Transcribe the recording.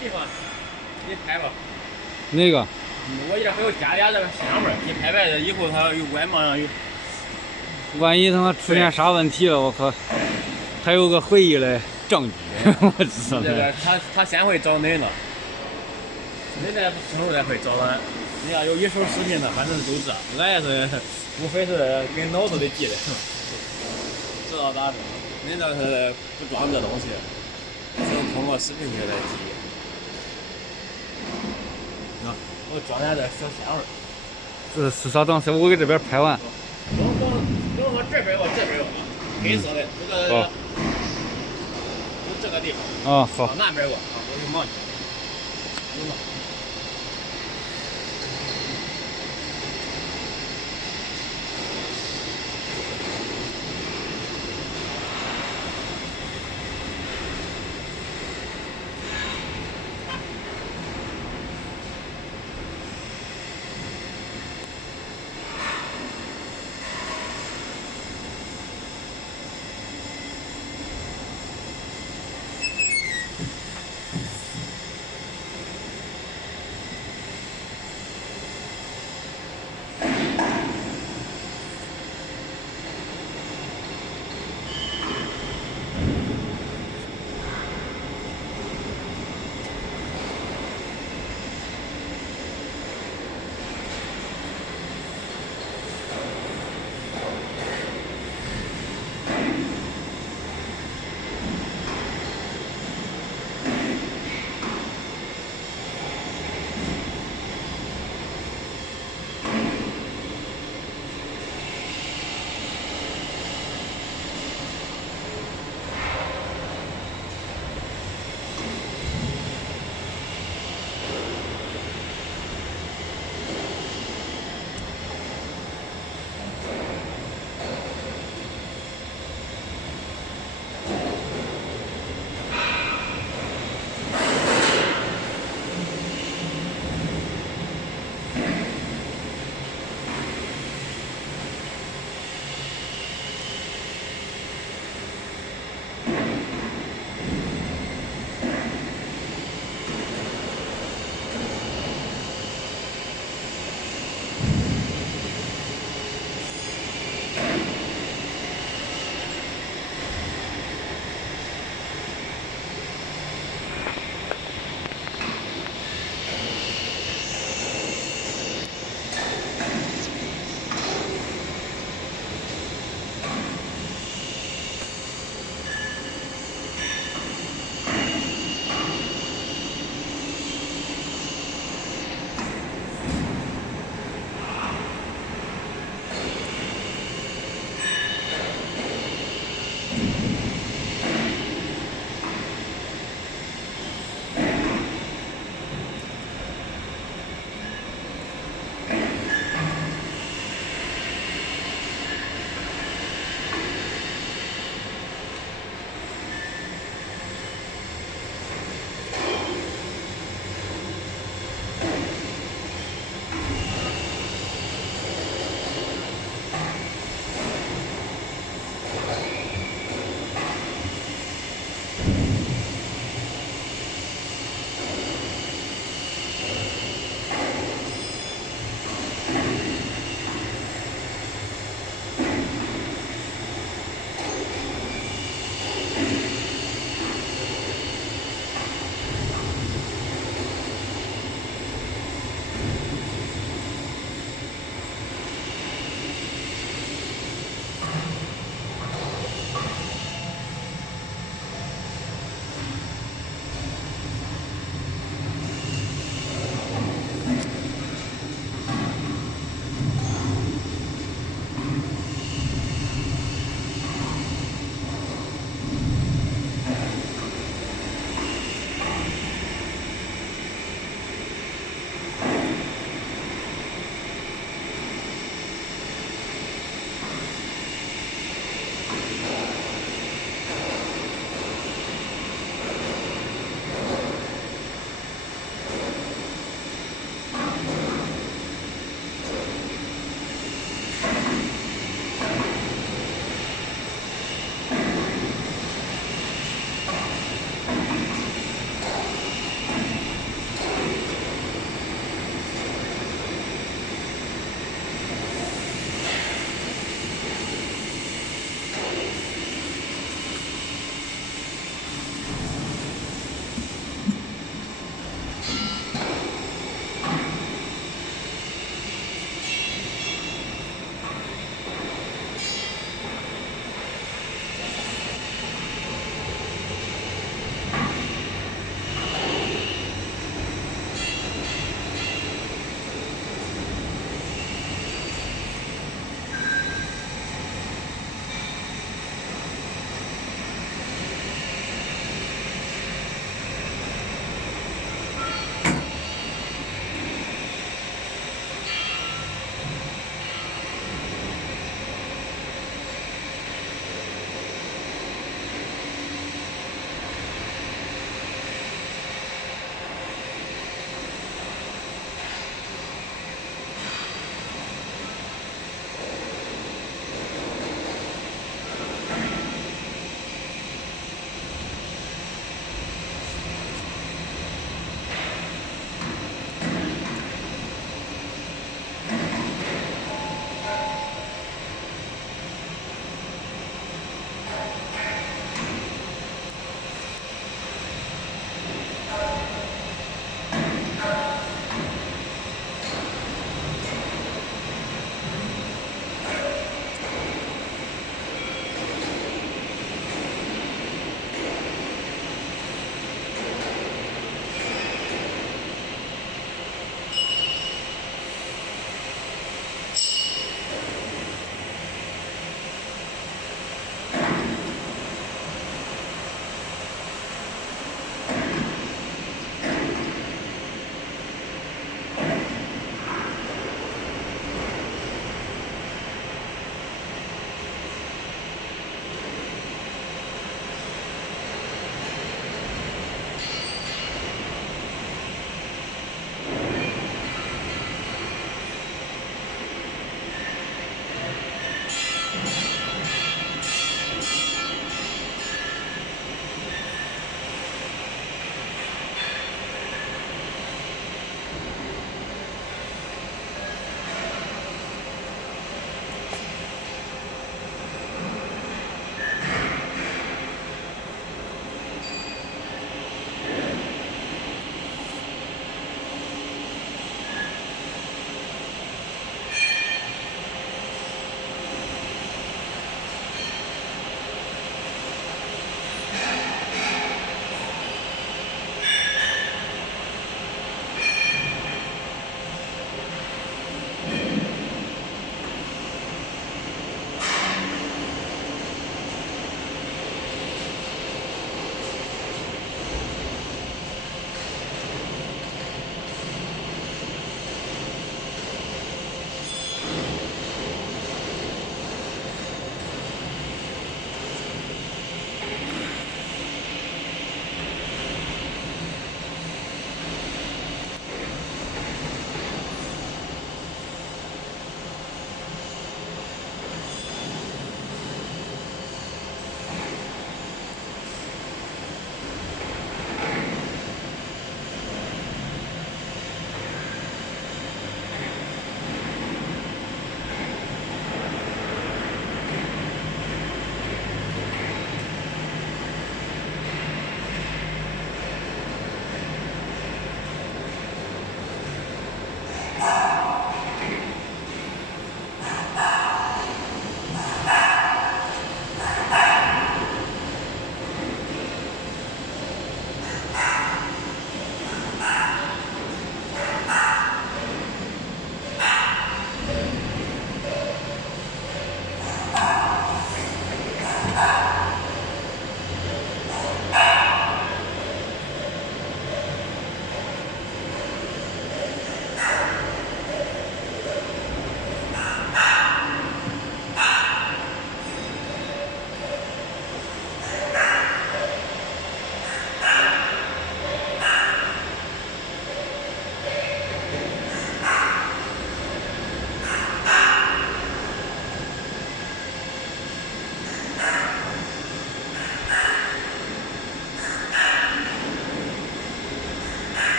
地方，你拍吧。哪个？我这还有家里这个香味儿，你拍完以后它有外貌上有。万一他妈出现啥问题了，我靠，还有个回忆的证据，我知道。这个他先会找你呢，你再之后再会找他。你要有一手视频的，反正都知道。俺也是，无非是跟脑子里记的，知道咋整。人家是不装这东西，只能通过视频去来记忆。啊，我装点这小香味儿。是稍等，我给这边拍完。等我这边这边黑色的这个，就这个地方。啊，好。那边我有忙去。